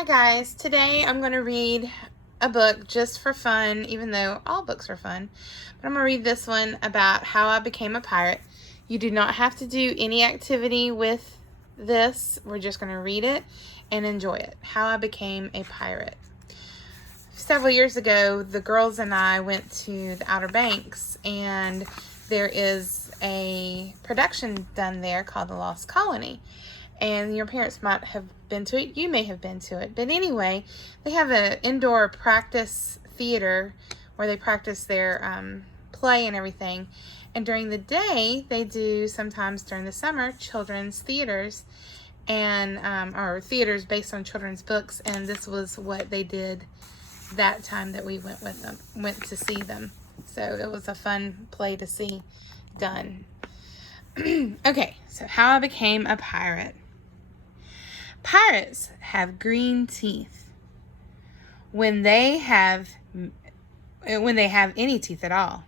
Hi guys, today I'm going to read a book just for fun, even though all books are fun. But I'm going to read this one about how I became a pirate. You do not have to do any activity with this. We're just going to read it and enjoy it. How I became a pirate. Several years ago, the girls and I went to the Outer Banks, and there is a production done there called The Lost Colony. And your parents might have been to it. You may have been to it. But anyway, they have an indoor practice theater where they practice their play and everything. And during the day, they do, sometimes during the summer, children's theaters and or theaters based on children's books. And this was what they did that time that we went to see them. So it was a fun play to see done. Okay, so how I became a pirate. Pirates have green teeth when they have any teeth at all.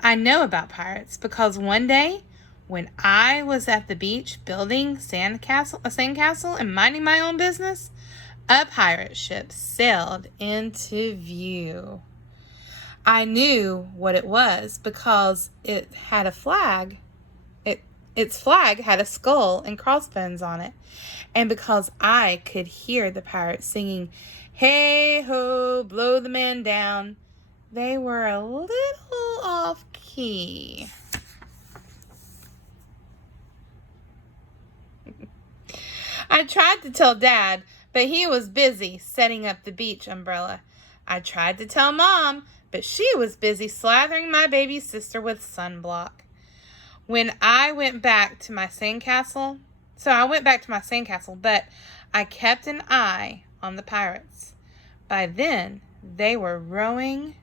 I know about pirates because one day when I was at the beach building a sandcastle and minding my own business, a pirate ship sailed into view. I knew what it was because it had a flag. Its flag had a skull and crossbones on it. And because I could hear the pirates singing, "Hey ho, blow the man down," they were a little off key. I tried to tell Dad, but he was busy setting up the beach umbrella. I tried to tell Mom, but she was busy slathering my baby sister with sunblock. When I went back to my sandcastle, but I kept an eye on the pirates. By then, they were rowing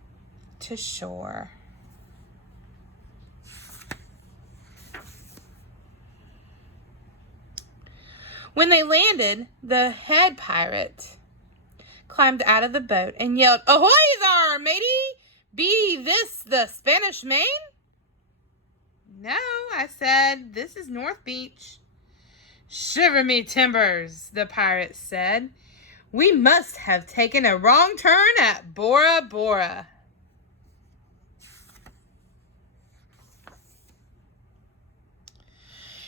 to shore. When they landed, the head pirate climbed out of the boat and yelled, "Ahoy there, matey! Be this the Spanish Main?" "No," I said, "this is North Beach." "Shiver me timbers," the pirate said. "We must have taken a wrong turn at Bora Bora."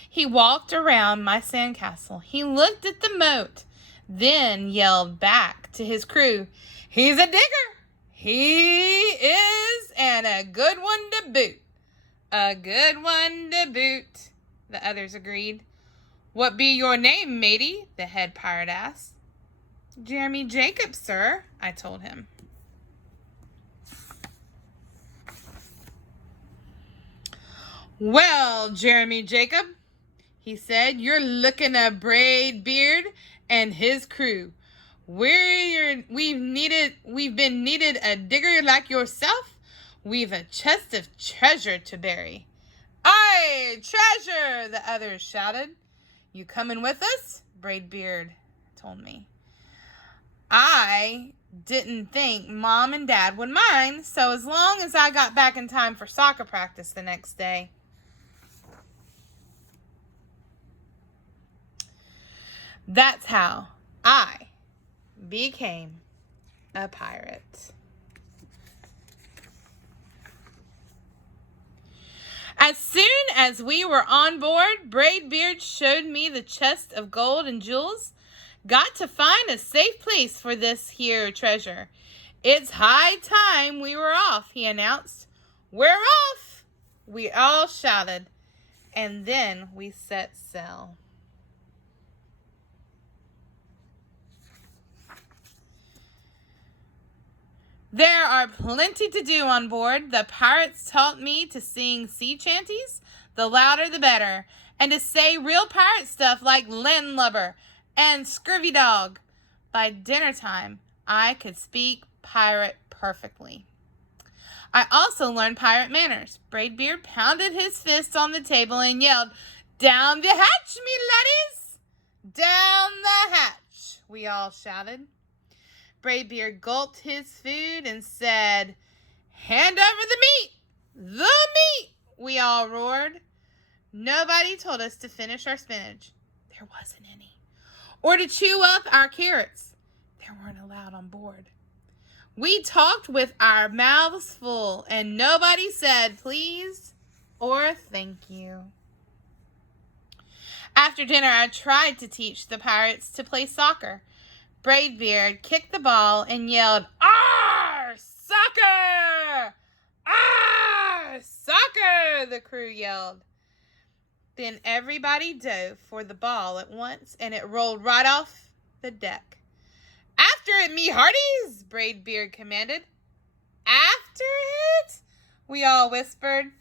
He walked around my sandcastle. He looked at the moat, then yelled back to his crew, "He's a digger! He is, and a good one to boot." "A good one to boot," the others agreed. "What be your name, matey?" the head pirate asked. "Jeremy Jacob, sir," I told him. "Well, Jeremy Jacob," he said, "you're looking a Braid Beard and his crew. We've been needed a digger like yourself. We've a chest of treasure to bury." "Aye, treasure!" the others shouted. "You coming with us?" Braid Beard told me. I didn't think Mom and Dad would mind, so as long as I got back in time for soccer practice the next day. That's how I became a pirate. As soon as we were on board, Braid Beard showed me the chest of gold and jewels. "Got to find a safe place for this here treasure. It's high time we were off," he announced. "We're off!" we all shouted, and then we set sail. There are plenty to do on board. The pirates taught me to sing sea chanties, the louder the better, and to say real pirate stuff like landlubber and scurvy dog. By dinner time, I could speak pirate perfectly. I also learned pirate manners. Braid Beard pounded his fist on the table and yelled, "Down the hatch, me laddies! Down the hatch!" we all shouted. Braid Beard gulped his food and said, "Hand over the meat! The meat!" we all roared. Nobody told us to finish our spinach. There wasn't any. Or to chew up our carrots. weren't allowed on board. We talked with our mouths full, and nobody said please or thank you. After dinner, I tried to teach the pirates to play soccer. Braidbeard kicked the ball and yelled, "Arr! Soccer! Arr! Soccer!" the crew yelled. Then everybody dove for the ball at once, and it rolled right off the deck. "After it, me hearties!" Braidbeard commanded. "After it?" we all whispered.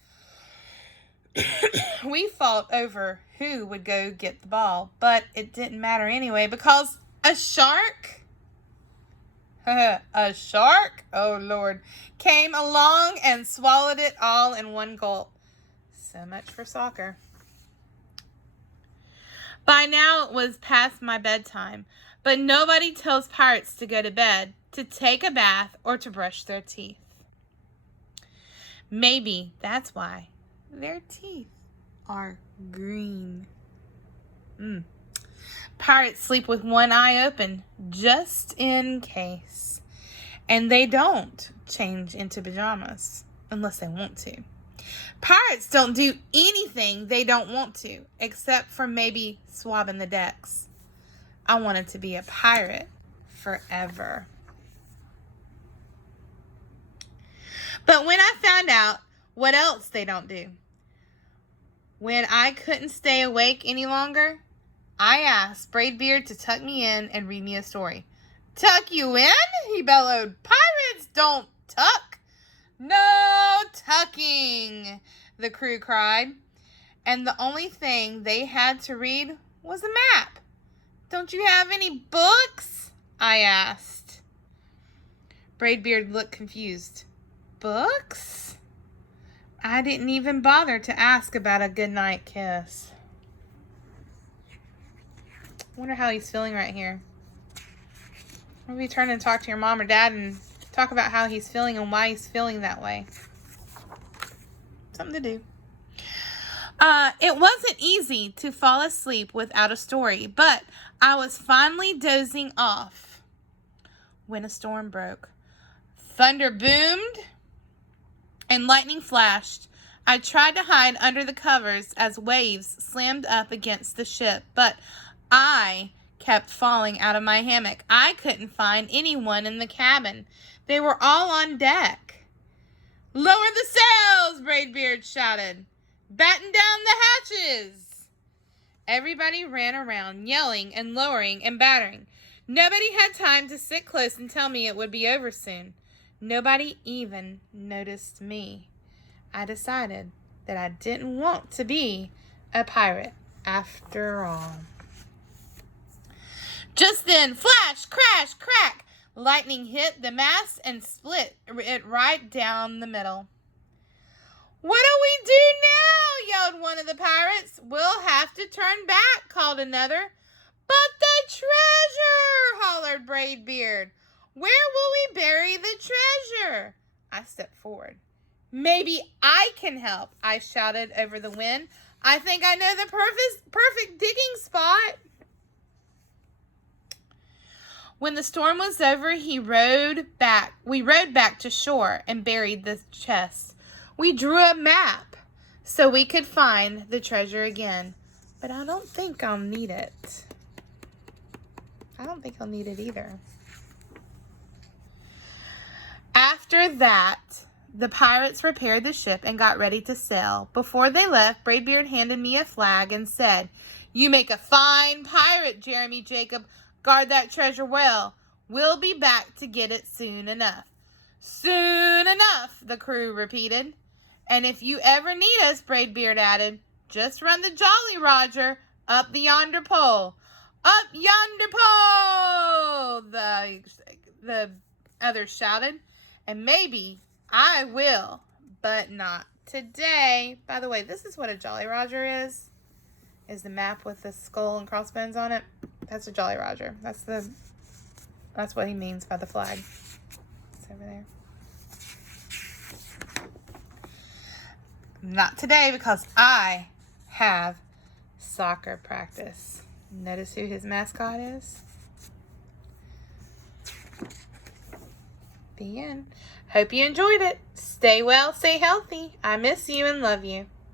We fought over who would go get the ball, but it didn't matter anyway because a shark, a shark, oh Lord, came along and swallowed it all in one gulp. So much for soccer. By now it was past my bedtime, but nobody tells pirates to go to bed, to take a bath, or to brush their teeth. Maybe that's why their teeth are green. Pirates sleep with one eye open, just in case. And they don't change into pajamas unless they want to. Pirates don't do anything they don't want to, except for maybe swabbing the decks. I wanted to be a pirate forever. But when I found out what else they don't do, when I couldn't stay awake any longer, I asked Braidbeard to tuck me in and read me a story. "Tuck you in?" he bellowed. "Pirates don't tuck." "No tucking," the crew cried. And the only thing they had to read was a map. "Don't you have any books?" I asked. Braidbeard looked confused. "Books?" I didn't even bother to ask about a goodnight kiss. Wonder how he's feeling right here. Maybe turn and talk to your mom or dad and talk about how he's feeling and why he's feeling that way. Something to do. It wasn't easy to fall asleep without a story, but I was finally dozing off when a storm broke. Thunder boomed and lightning flashed. I tried to hide under the covers as waves slammed up against the ship, but I kept falling out of my hammock. I couldn't find anyone in the cabin. They were all on deck. "Lower the sails!" Braidbeard shouted. "Batten down the hatches!" Everybody ran around, yelling and lowering and battering. Nobody had time to sit close and tell me it would be over soon. Nobody even noticed me. I decided that I didn't want to be a pirate after all. Just then, flash, crash, crack, lightning hit the mast and split it right down the middle. "What do we do now?" yelled one of the pirates. "We'll have to turn back," called another. "But the treasure!" hollered Braidbeard. "Where will we bury the treasure?" I stepped forward. "Maybe I can help," I shouted over the wind. "I think I know the perfect digging spot." When the storm was over, we rowed back to shore and buried the chest. We drew a map so we could find the treasure again, but I don't think I'll need it. I don't think I'll need it either. After that, the pirates repaired the ship and got ready to sail. Before they left, Braidbeard handed me a flag and said, "You make a fine pirate, Jeremy Jacob. Guard that treasure well. We'll be back to get it soon enough." "Soon enough," the crew repeated. "And if you ever need us," Braidbeard added, "just run the Jolly Roger up the yonder pole." "Up yonder pole!" the others shouted. "And maybe I will, but not today." By the way, this is what a Jolly Roger is the map with the skull and crossbones on it. That's a Jolly Roger. That's what he means by the flag. It's over there. Not today because I have soccer practice. Notice who his mascot is? The end. Hope you enjoyed it. Stay well, stay healthy. I miss you and love you.